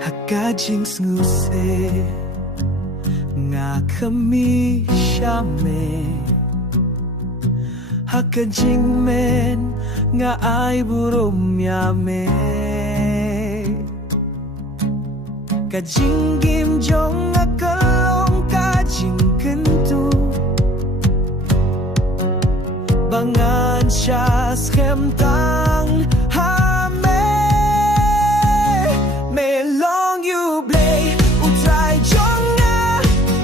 Hakajing snuse nga kami syame Hakajing men nga ay burom yame Kajing gimjong nga kalong kajing kentu Bangan siya skemtang hame Melong you blay utray jong nga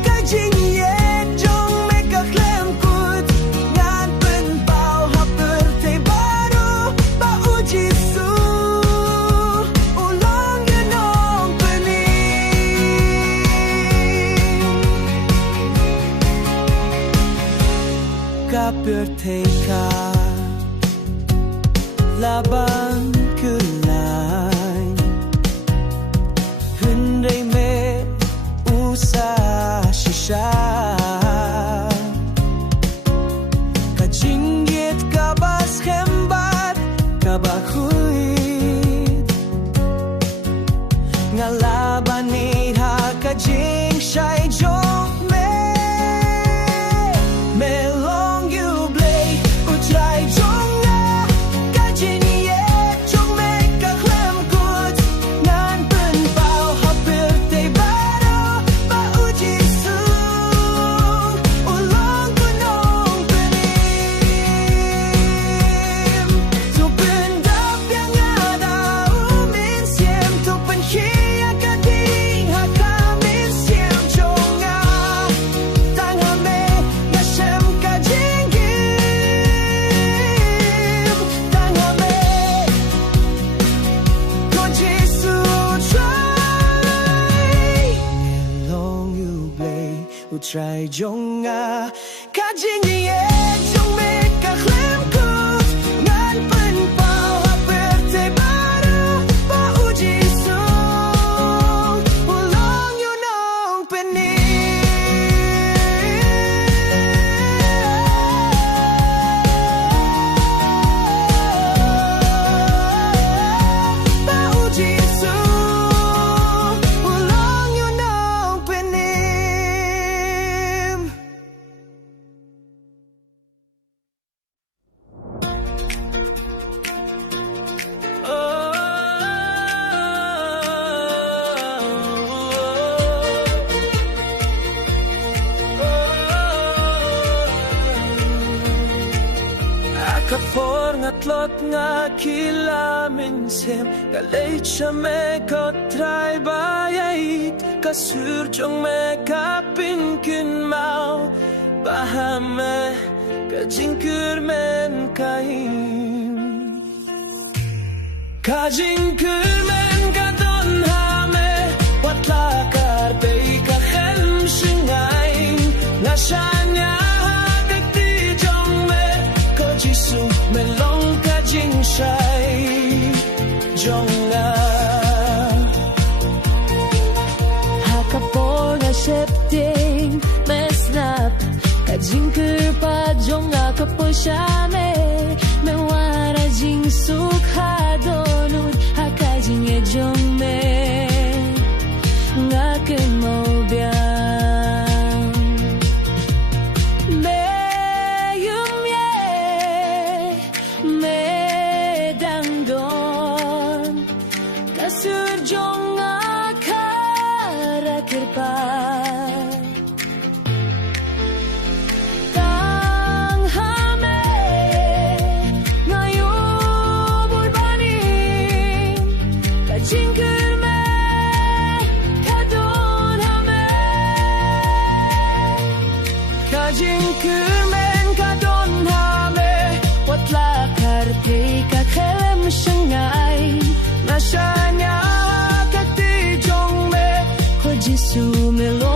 kajing yen jong meka klem kut Ngan pen pao haper te baro pa uji su Ulong you nong pening Kaper te ka Laban kulay Henday me usa shisha Kajinggit kabas hembat kabakuit Ngalaban ni hakajing siya'y jong me Melong you blay utray jong nga Kajing yet jong me kaklem kut Ngan pen pao hapir te baro pa uji su Ulong kunong penim Tu pendap yang ada umin siem Tu penhia kading hakamin siem jong nga Tang hame nga siem kajing gim Tang hame ko Jesu try Melong you blay utray jong nga Kajing ye jong me kaklem kut Ngan pen pao haper te baro pa uji su Ulong you nong pening Pa uji su Ulong you nong pening Akapor ngatlot nga kilamin sem Galait siya me kotray bayait Kasur jong me kapinkin mau Bahame kajingkur men kain Kajingkur men kadon hame Watla karbay kakhelm shingain Nashanya kakti jong me Ko Jisu melong kajing shay Jong nga Hakapor nga septing mesnap Kajing kerpa jong nga kaposyame Mewara jing sukha donut Hakajing e jong me Nga kemaubiyang Me yum ye Me dangdon Kasur jong nga karakirpa Tang hame ngayon bulbanin Kajing kerme kadon hame Kajing kermen kadon hame Watla karte kakelem syangay Nashanya kakti jong me Ko Jisu melong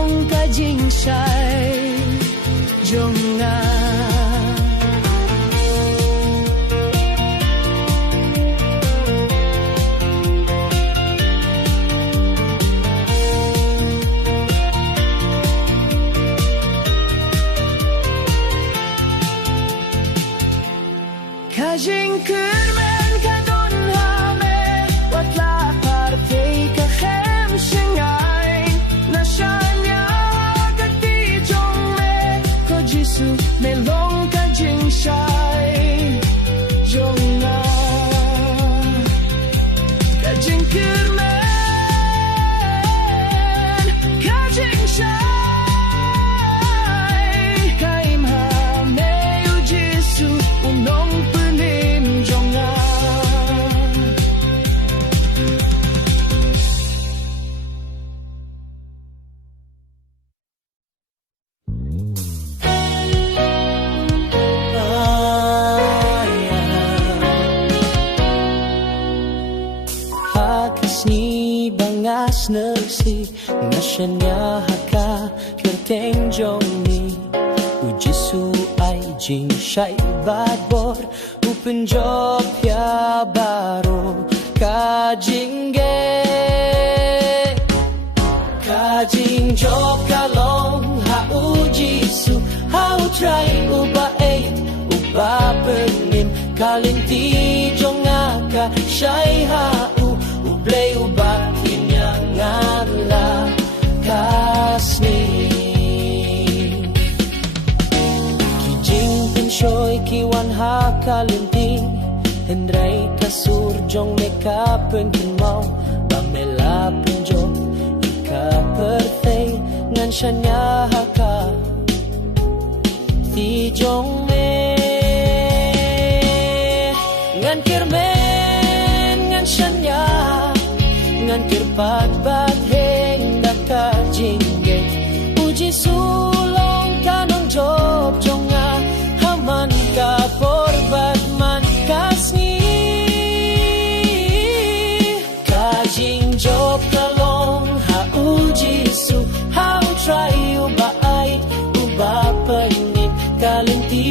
kas nasi Nashanya haka kerteng jongni Ujisu ai jing shai bad bor Upen job ya baro Kajinge Kajing job kalong ha ujisu How try uba eight uba penim Kalinti jongaka shai ha Ublay uba kinyangala kasni Kijing pinshoy kiwan ha kalinti Hendray kasurjong meka penkinmaw Bamela penjong ika perfect Ngan shanya haka Ti jong me Ngan kirmen Ngan shanya Ngan kirpat bat heng daka jingge Uji sulong kanong job jonga Haman ka porbat man kasni Kajing job kalong ha uji su How try uba ay uba panin Kalinti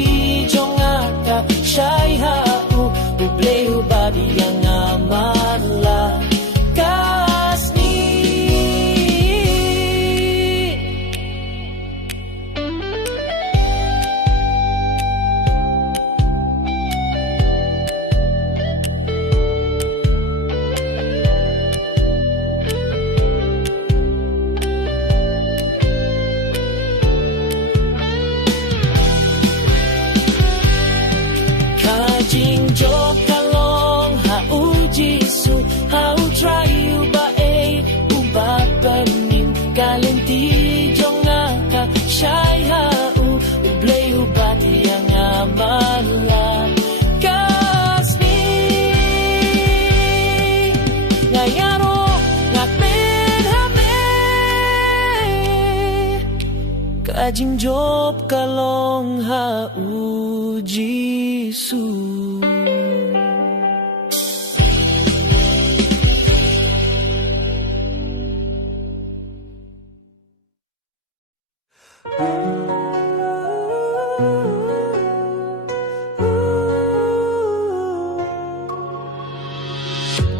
jonga ka shy ha uble uba biyang aman la Kajing job kalong ha uji su How try uba uba panim Kalinti jonga ka shy ha uble uba tiyang amala kasni Ngayaro ngakmen hame Kajing job kalong ha uji su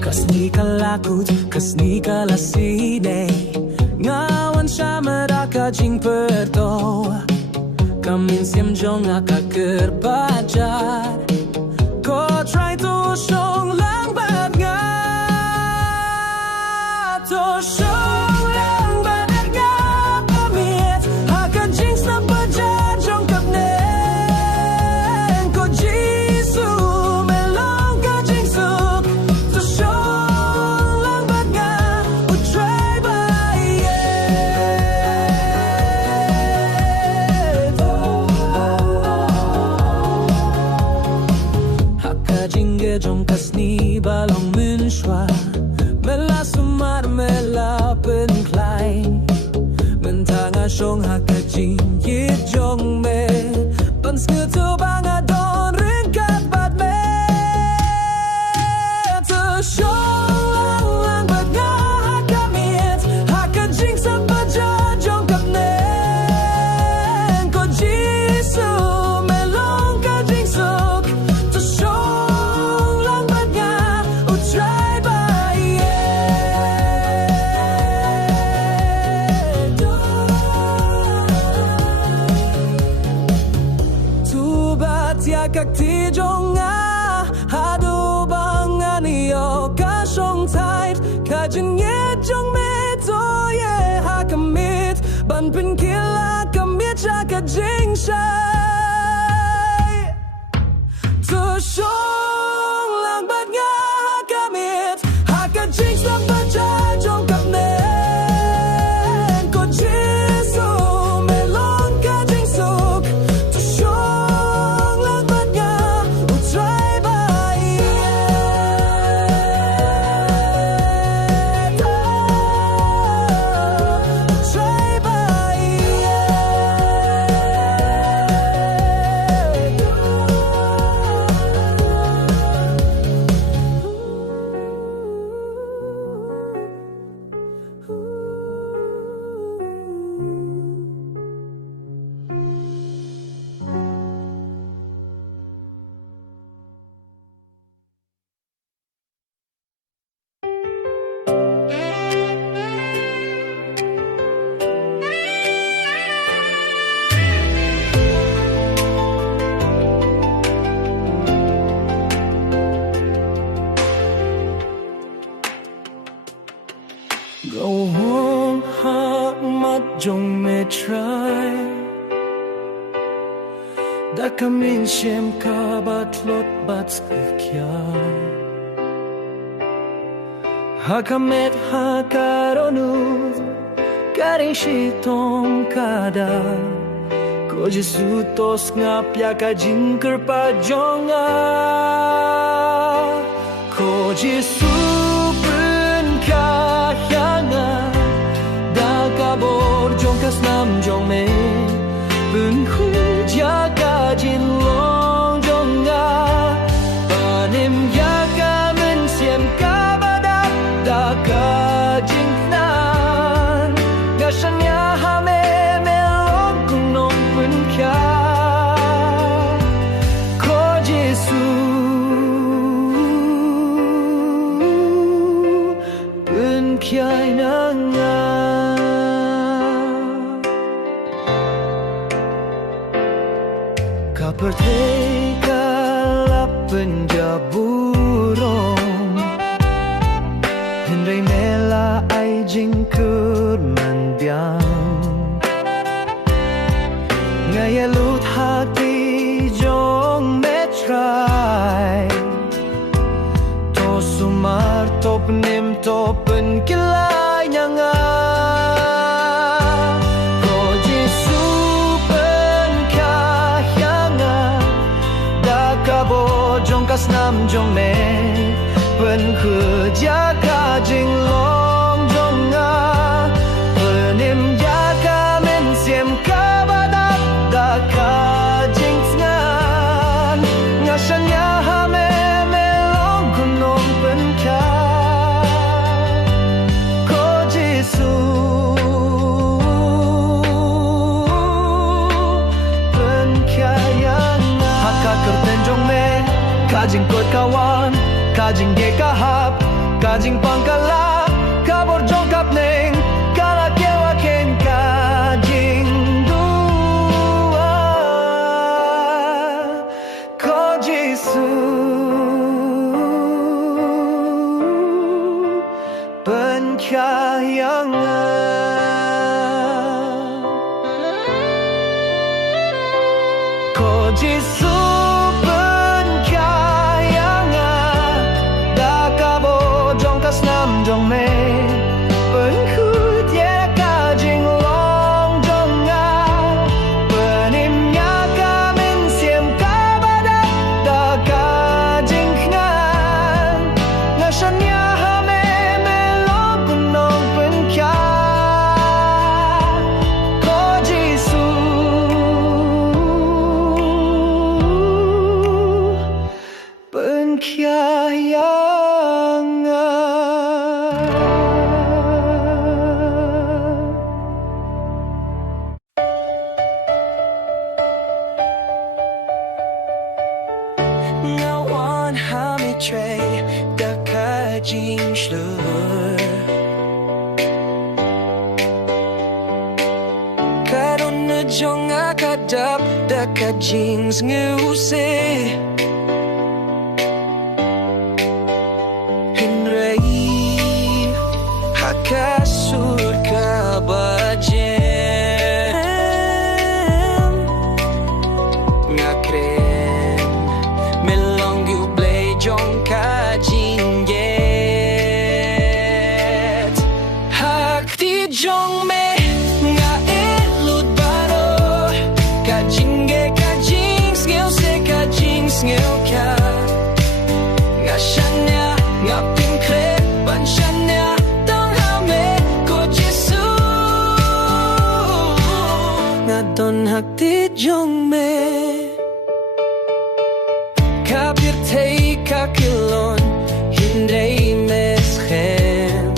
Kasni kalakut, kasni kalasine Ngawan siya meraka jing perto Kamin siam jong akaker bajar Ko try to shong lang bad nga To shong lang bad nga pamit Haka jinx na bajar jong kapnen Ko jisu melong ka jingsuk To shong lang bad nga u try ba Jong kasni balong munshwa Mela sumar mela pen klein Mentanga shong haka jing ye jong me Ban skutu banga don ringkat bat me To shong lang bat nga haka mit Haka jing sa baja jong kap nen Ko jisu melong ka jing suk To shong Kak ti jonga hadu bangan yo ka shong tight ka jin ye jong me to ye ha commit ban pin kila commit cha ka jing shai to shong lang bat nga ha commit ha ka jing sam ba cha jong kap ne ko jisu me long ka jing suk to shong lang bat nga u try ba try ba Go home, heart mat jong me try. Da kamin shem ka bat lot bat skikya. Hakamet hakaronu karing shitong kada. Koji sutos ngapya ka jingker pa jonga. Koji supen kahyanga. Da kabor jong kas nam jong me. Bun hu jaga jin long jonga. Panim yaga men siem kabadap da ka jing nan. Gashanya hame melong kunong pun kya. Ko Jesu pun kya nanga. Kapertei kalap penjaburong. Hendrai mela ai jingkur mandiang. Ngaya lut hati jong metrai. To sumar to penim to penkilai nyanga. Ko Jesu penkahyanga. Da kabo jong kas nam jong me. Pen kerja kajing long jonga. Penim jaga men siem kabadap da kajing ngan. Ngasanya hame melong kunong penka. Ko Jesu penkayanga. Haka kerten jong me kajing kot kawan. Kajing ge kahap, kajing pangkala, kabor jongkap neng, kala kewa ken kajing dua. Ko Jesu penkayanga. Ko Jesu nam jong me pen khu dia kajing long jonga. Penim nya kamen siem kabada da kajing ngan. Ngasanya hame melong kunong penkya. Ko Jesu penkyayanga. Ngawan hami tre da kajing shlur. Karon na jong akadap da kajing nguse. Kasur kabajem ngakren melong yu blay jong kajinget hakti jong me nga elud baro kajinge kajing ngeu se kajing ngeu ka ngashanya ngapin krep banshanya. Don hakti jong me kapir tei kakilon hindrei meschen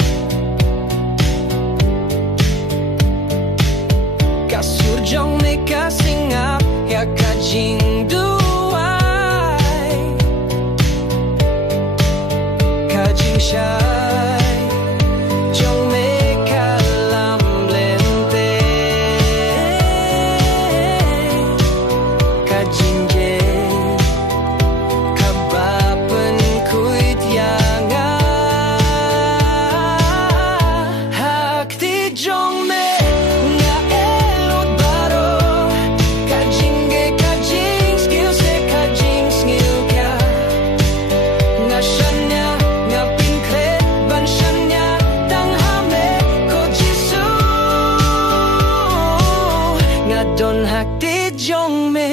hak ti jong me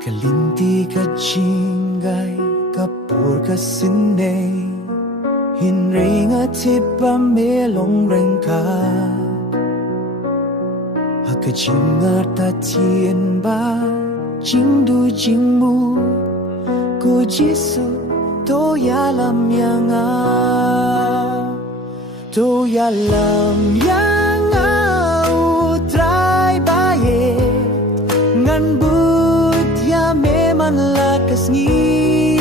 Kalinti ka jingay kapur ka sinay Hinray nga tipa melong rengka Haka jingar tatien ba Jingdu jingmu Ko jisu to yalam yanga To yalam yanga utray baye Ngan memang lakas ngi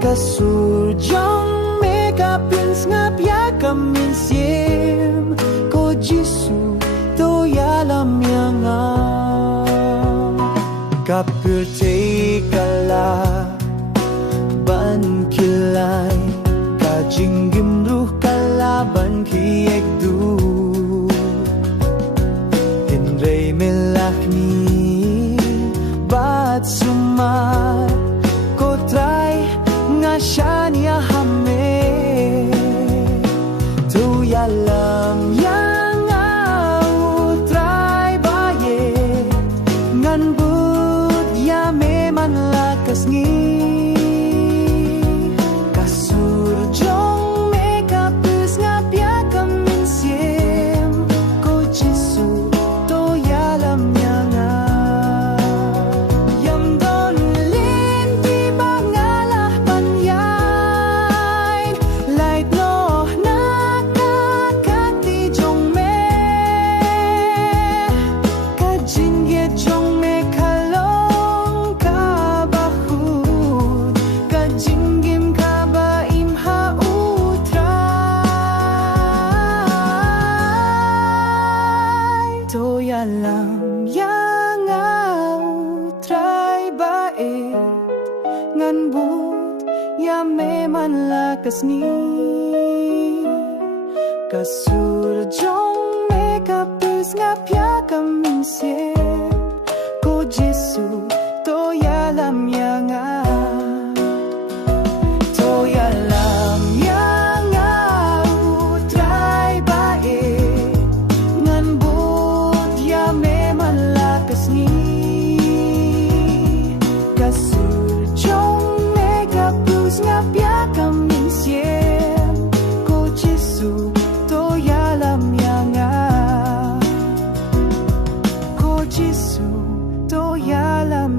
kasurjong megapins ngapya kamin siem ko jisu to yalam yanga kapil te kala ban kilay kajinggim ruh kalaban kiek du hinray melakni sumat ko try nga siya niya hame tu yalam yang au try baye ngan but ya meman lakas ngi kasur jong me kapus ngapya kamin siem ko jisu to yalam yang kasni kasur jong me kapus ngapya kamin siem ko jisu to yalam yanga to yalam yanga utray bae ngan but ya me man lakas ni kasur jong me kapus ngapya kamin Jisu to yalam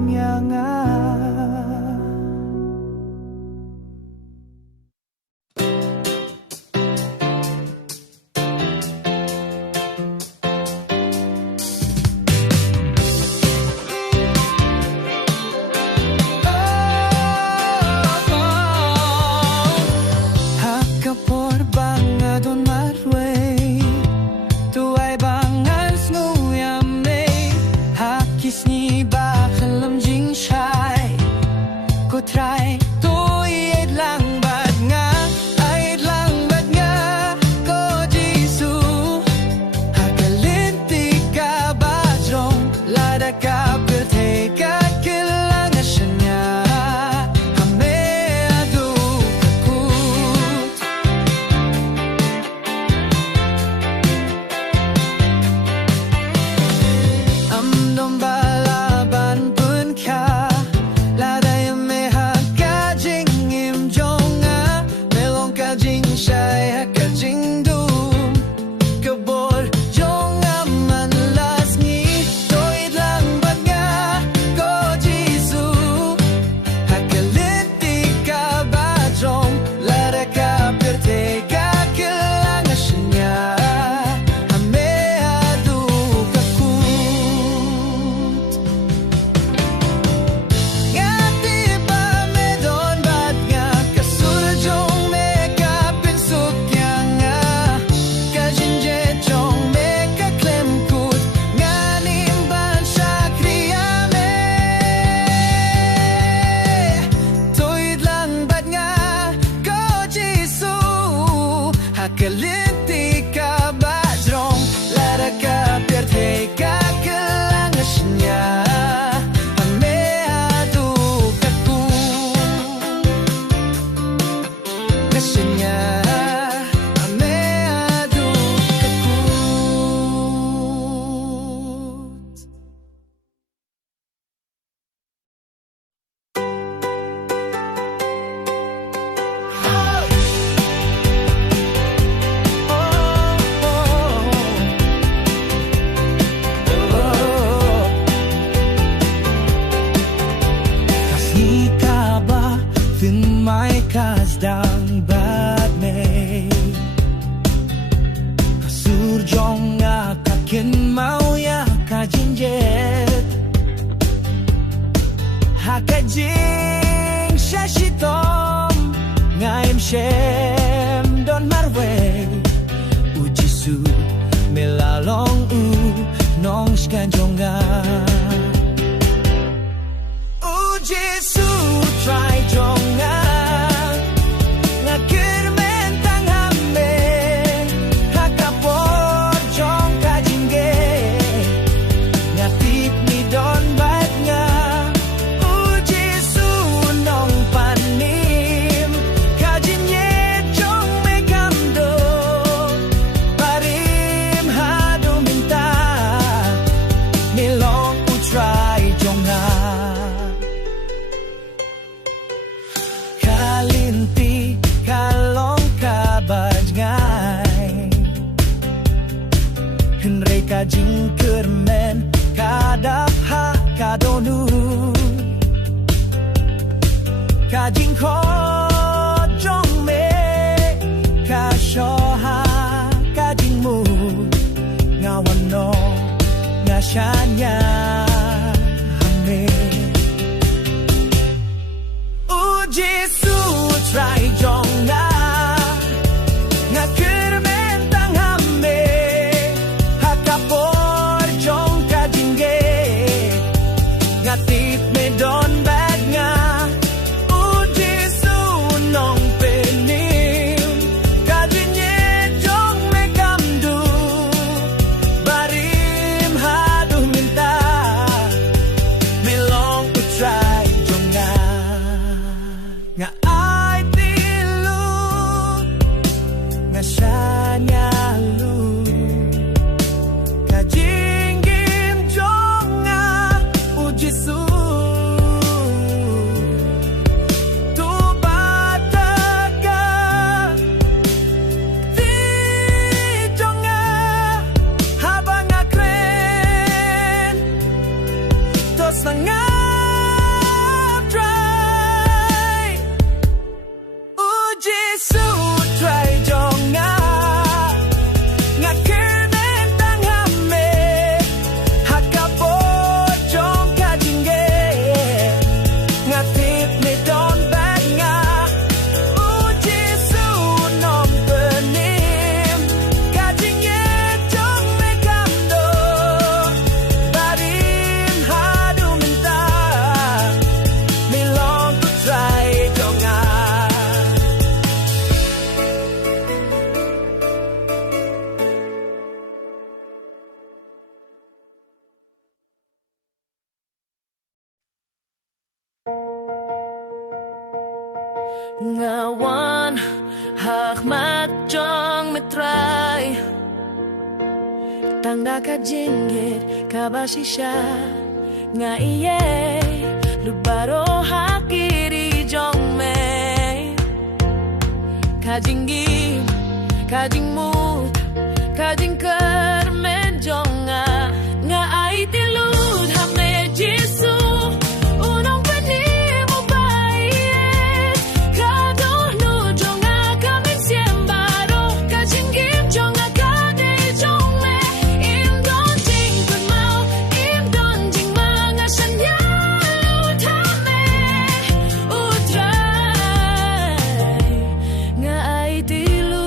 du melalong nong skanjonga Jesu try jonga ngakir mentang hame hakapor jong kajingge ngatip ni don bat nga Jesu nong panim kajinye jong mekamdo parim hado minta nilong utray jonga Kalinti kalong kabaj ngai Henry kajing kermen kadap ha kadonu Kajing ko jong me kashoha kajing mu ngawan no ngashanya hame Jesu try jonga ngakir mentang hame hakapor jong kajingge ngatip me don bad nga Jesu nong penim kajinye jong me kamdu barim haduh minta milong utray jonga nga ay tilu nga siya lu kajinggim jonga o Jesu tubataga di jonga habang akren tos nga Jesu try jonga ngakir mentang hame hakapor jong kajingge ngatip ni don bad nga Jesu nong penim kajingge jong mekamdo barim hadu minta milong ku try jonga Ngawan hakmat jong metray tangga kajinggit kabasisya nga iye lubaro hakiri jong me kajinggim kajingmut kajing kermen jonga nga ay tilud hame Jesu unong penim ubayet kadono jonga kamin siembaro kajinggim jonga kade jongme im don jing kunmao im don jing mga sanya utame utray nga ay tilud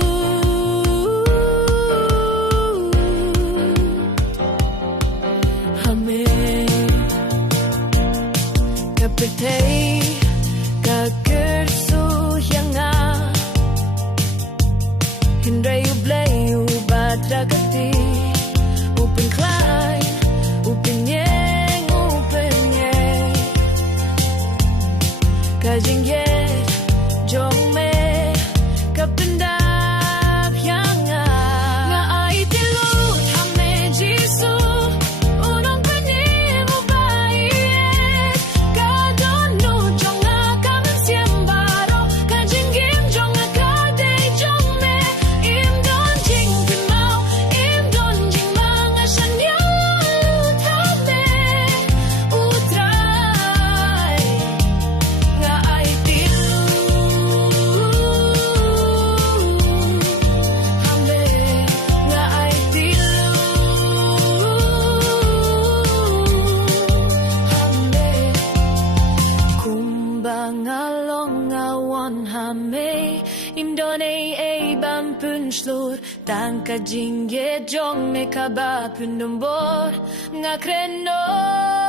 slår Tanka jinge jong me kaba pundumbor Nga kreno